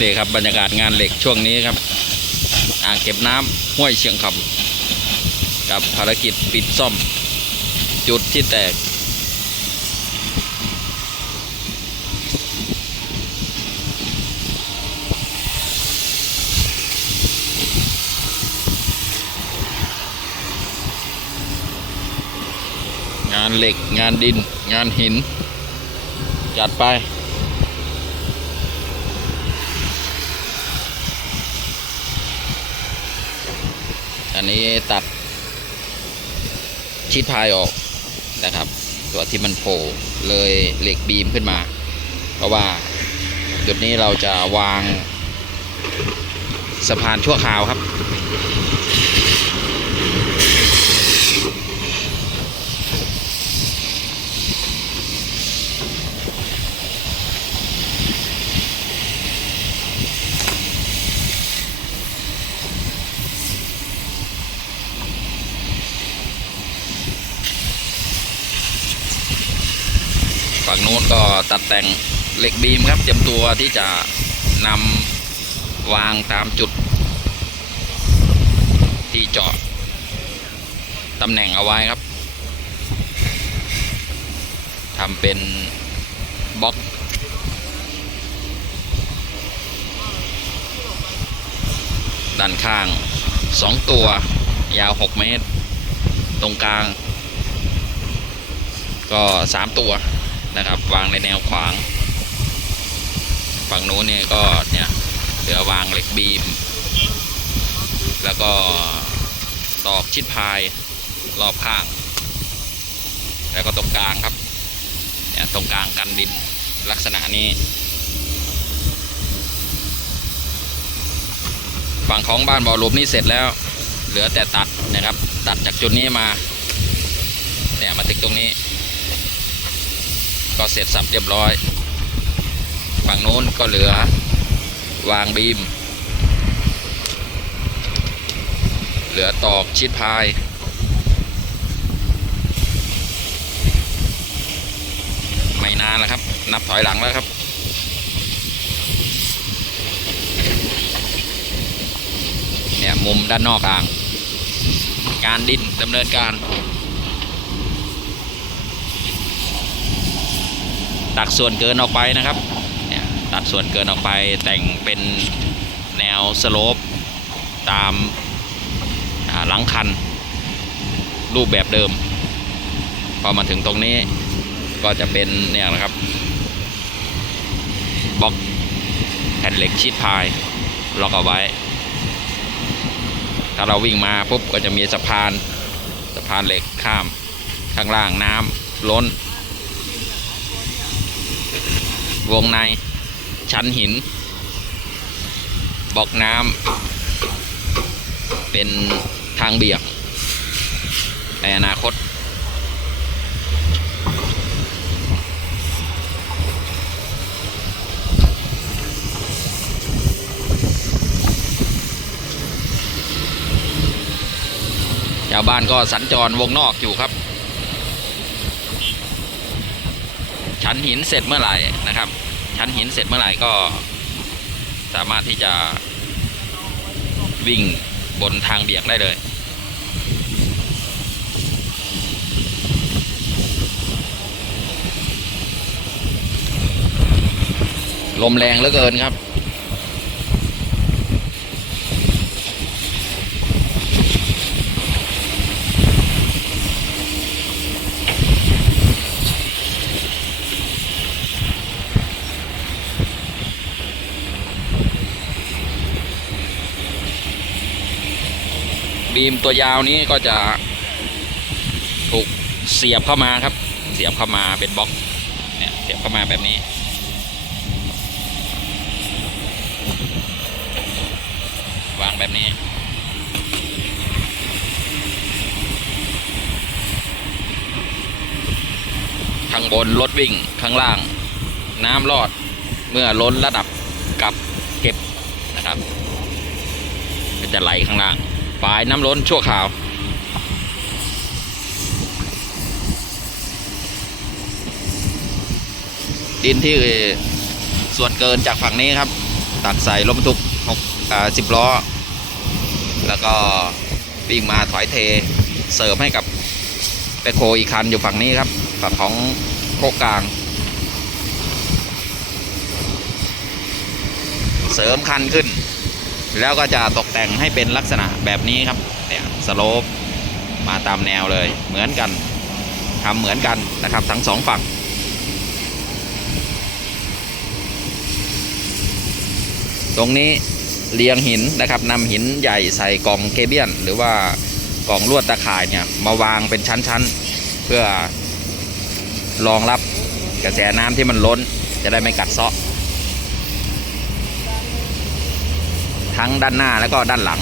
นี่ครับบรรยากาศงานเหล็กช่วงนี้ครับ อ่างเก็บน้ำห้วยเชียงคำกับภารกิจปิดซ่อม จุดที่แตก งานเหล็กงานดิน งานหิน จัดไป อันนี้ตัดชีดพายออกนะครับ ตัวที่มันโผล่เลยเหล็กบีมขึ้นมา เพราะว่าจุดนี้เราจะวางสะพานชั่วคราวครับ ก็ตัดแต่งเหล็กบีมครับเตรียมตัวที่จะนำวางตามจุด ที่เจาะตำแหน่งเอาไว้ครับทำเป็นบล็อกด้านข้าง 2 ตัวยาว 6 เมตร ตรงกลาง ก็ 3 ตัว นะครับ วางในแนวขวาง ฝั่งนู้นเนี่ยก็เนี่ยเหลือวางเหล็กบีม แล้วก็ตอกชิดพายรอบข้าง แล้วก็ตรงกลางครับเนี่ยตรงกลางกันดินลักษณะนี้ ฝั่งของบ้านบ่อหลุมนี่เสร็จแล้ว เหลือแต่ตัดนะครับ ตัดจากจุดนี้มาเนี่ยมาถึงตรงนี้ ก็เสร็จสับเรียบร้อย ฝั่งโน้นก็เหลือ วางบีม เหลือตอกชิดพายไม่นานแล้วครับ นับถอยหลังแล้วครับ เนี่ย มุมด้านนอกอ่าง การดิ้นดำเนินการ ตัดส่วนเกินออกไปนะครับเนี่ยตัดส่วนเกินออกไปแต่งเป็นแนวสโลปตามาหลังคัน รูปแบบเดิม พอมาถึงตรงนี้ก็จะเป็นเนี่ยนะครับบล็อกแผ่นเหล็กชีดพายล็อกเอาไว้ ถ้าเราวิ่งมาปุ๊บก็จะมีสะพานสะพานเหล็กข้ามข้างล่างน้ำล้น วงใน ชั้นหินบล็อกน้ำเป็นทางเบี่ยงในอนาคต ชาวบ้านก็สัญจรวงนอกอยู่ครับ ชั้นหินเสร็จเมื่อไหร่นะครับ ชั้นหินเสร็จเมื่อไหร่ก็ สามารถที่จะวิ่งบนทางเบี่ยงได้เลยลมแรงเหลือเกินครับ มตัวยาวนี้ก็จะถูกเสียบเข้ามาครับ เสียบเข้ามาเป็นบล็อกเนี่ยเสียบเข้ามาแบบนี้วางแบบนี้ ข้างบนรถวิ่งข้างล่าง น้ำรอดเมื่อล้นระดับกับเก็บนะครับ ก็จะไหลข้างล่าง ปลายน้ำล้นชั่วคราว ดินที่ส่วนเกินจากฝั่งนี้ครับ ตักใส่รถบรรทุกหกอ่าสิบล้อ แล้วก็วิ่งมาถอยเทเสริมให้กับแบคโคอีกคันอยู่ฝั่งนี้ครับฝั่งของโคกกลาง เสริมคันขึ้น แล้วก็จะตกแต่งให้เป็นลักษณะแบบนี้ครับเนี่ยสโลปมาตามแนวเลยเหมือนกันทำเหมือนกันนะครับทั้งสองฝั่งตรงนี้เรียงหินนะครับนำหินใหญ่ใส่กล่องเคเบียน หรือว่ากล่องลวดตะข่ายเนี่ยมาวางเป็นชั้นๆ เพื่อรองรับกระแสน้ำที่มันล้นจะได้ไม่กัดเซาะ ทั้งด้านหน้าแล้วก็ด้านหลัง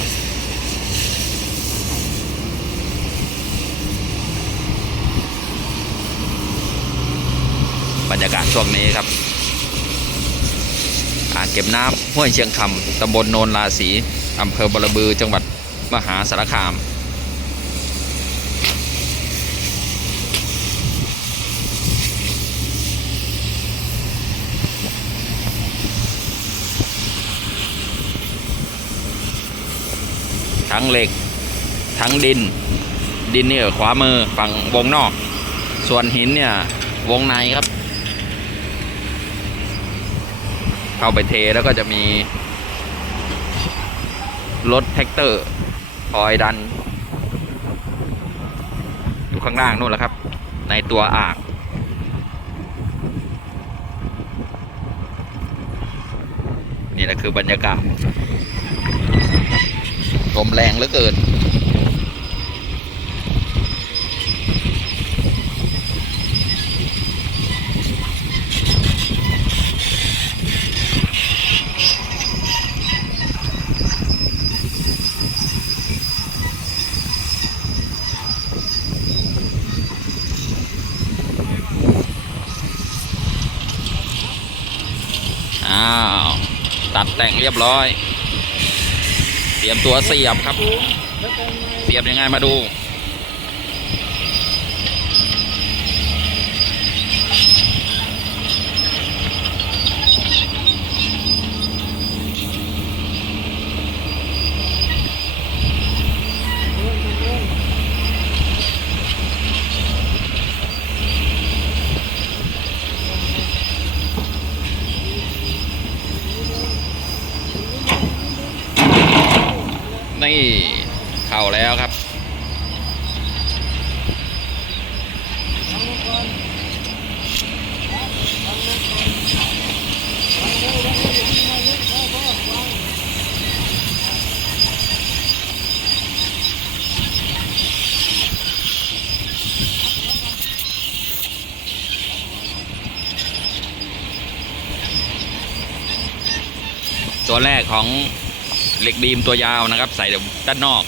บรรยากาศช่วงนี้ครับอ่างเก็บน้ำห้วยเชียงคำตำบลโนนราศีอำเภอบรบือจังหวัดมหาสารคาม ทั้งเหล็ก ทั้งดิน ดินนี่ยขวามือฝั่งวงนอก ส่วนหินเนี่ยวงในครับ เข้าไปเทแล้วก็จะมี รถแท็กเตอร์คอยดัน อยู่ข้างล่างนู่นแหละครับ ในตัวอ่างนี่แหละคือบรรยากาศ ลมแรงเหลือเกินอ้าว ตัดแต่งเรียบร้อย เตรียมตัวเสียบครับ เสียบยังไงมาดู นี่เข้าแล้วครับตัวแรกของ เหล็กบีมตัวยาวนะครับ ใส่ด้านนอก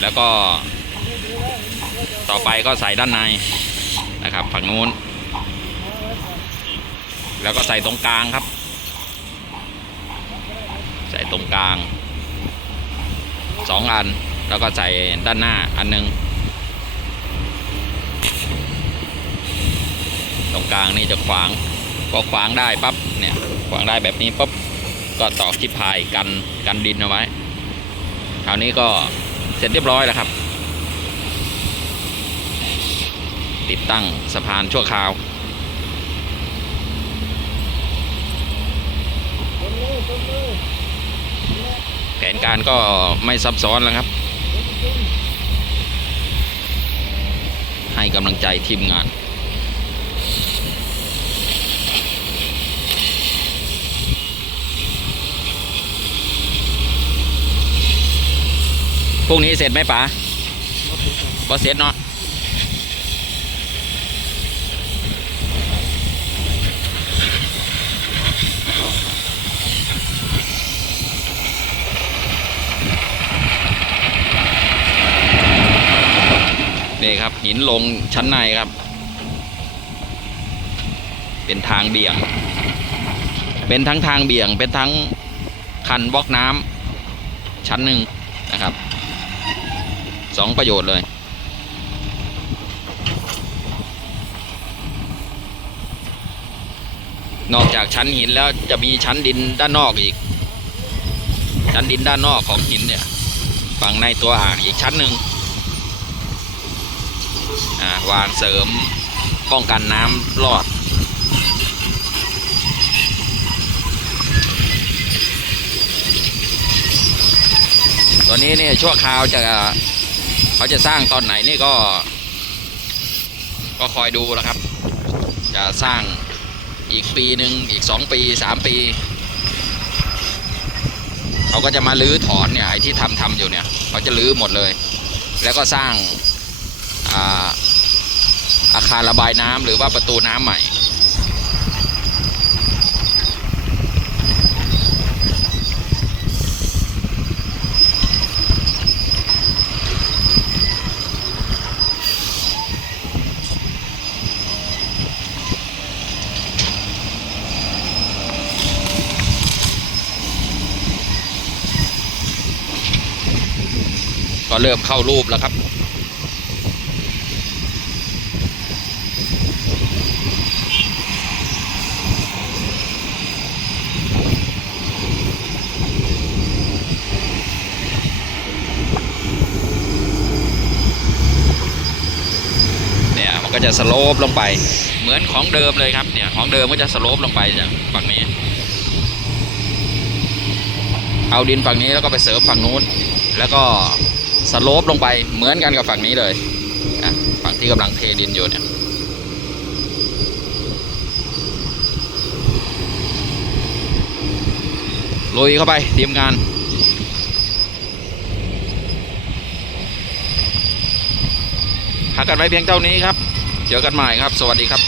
แล้วก็ ต่อไปก็ใส่ด้านในนะครับ ฝั่งนู้น แล้วก็ใส่ตรงกลางครับ ใส่ตรงกลางสองอันแล้วก็ใส่ด้านหน้าอันหนึง ตรงกลางนี่จะขวางพอขวางได้ปั๊บเนี่ยขวางได้แบบนี้ปั๊บ ก็ตอกที่พายกันกันดินเอาไว้คราวนี้ก็เสร็จเรียบร้อยแล้วครับ ติดตั้งสะพานชั่วคราวแผนการก็ไม่ซับซ้อนแล้วครับ ให้กำลังใจทีมงาน พรุ่งนี้เสร็จไหมป๋าบ่เสร็จเนาะนี่ครับ หินลงชั้นในครับ เป็นทางเบี่ยง เป็นทั้งทางเบี่ยง เป็นทั้งคันบล็อกน้ำชั้นหนึ่งนะครับ สองประโยชน์เลย นอกจากชั้นหินแล้วจะมีชั้นดินด้านนอกอีก ชั้นดินด้านนอกของหินเนี่ยฝังในตัวอ่างอีกชั้นหนึ่งอ่าวางเสริมป้องกันน้ำรอดตัวนี้เนี่ยชั่วคราวจะ เขาจะสร้างตอนไหนนี่ก็ ก็คอยดูแล้วครับ จะสร้างอีกปีหนึ่งอีกสองปีสามปี เขาก็จะมาลื้อถอนเนี่ยไอ้ที่ทำทำอยู่เนี่ย เขาจะลื้อหมดเลย แล้วก็สร้างอาอาคารระบายน้ำหรือว่าประตูน้ำใหม่ เริ่มเข้ารูปแล้วครับ เนี่ยมันก็จะสโลปลงไป เหมือนของเดิมเลยครับเนี่ยของเดิมก็จะสโลปลงไปจากฝั่งนี้ เอาดินฝั่งนี้แล้วก็ไปเสริมฝั่งนู้นแล้วก็ สโลปลงไปเหมือนกันกับฝั่งนี้เลยฝั่งที่กำลังเทดินอยู่เนี่ยลุยเข้าไปทีมงานพักกันไว้เพียงเท่านี้ครับ เจอกันใหม่ครับ สวัสดีครับ